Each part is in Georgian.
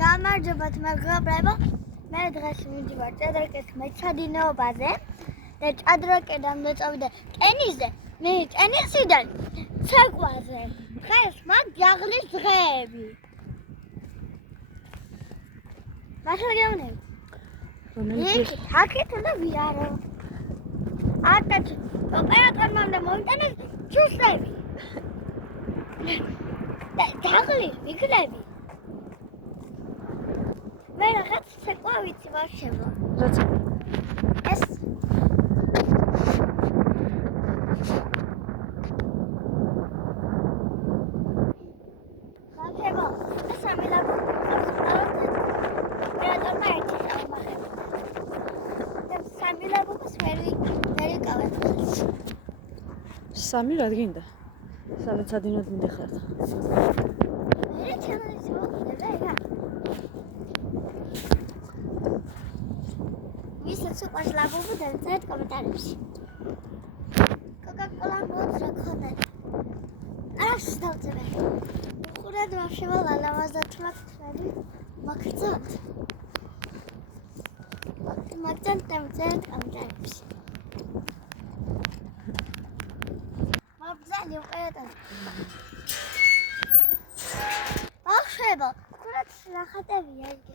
გამარჯობათ მეგობრებო, მე დღეს მივიდივარ ჭადრაკის მეცადინეობაზე და ჭადრაკიდან მოვწოვდა ტენისზე, მე ტენისიდან ცეკვაზე. დღეს მაგ ჯაღლის დღეები. მართლა გეუბნები? აქეთ უნდა ვიარო. აკეთ ოპერატორმა უნდა მოიტანოს ჩუსტები. ჯაღლი ვიგლები. მე რაღაც ცეკვა ვიცი ვარშემო. რაცა? ეს ვარშემო. ეს ამილაბო. ოპერატორმა ერთი წამახება. და სამილაბოს ვერი კავე. სამი რადგინდა? სამეცადინოდ მიდიხარ. მე ჩემს მოგდება რა. ვისაც უყვარს ლაბუბუ დავწერთ კომენტარებში. კოკა-კოლა მოც რა ქონდა. არას დავწერე. უყურეთ ვარშევა ლალავაზათმაკთველი მაგზად. მაგზად დავწერთ კომენტარებში. მაგზად უყურეთ. ვარშევა, უყურეთ რა ხატებია იგი.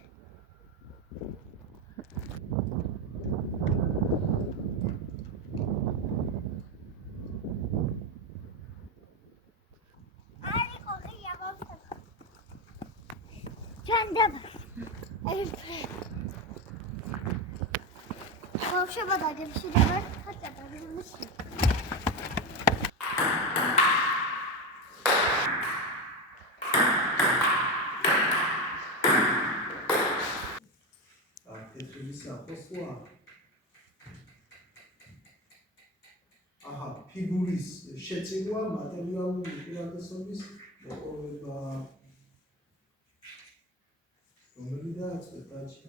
ბავშვობა დაგემშვიდობა ხაჭა დაგემშვიდობა აჰა, ფიგურის შეწირვა მატერიალური უპირატესობის მოპოვება. რომელიდაა წეთაჩი?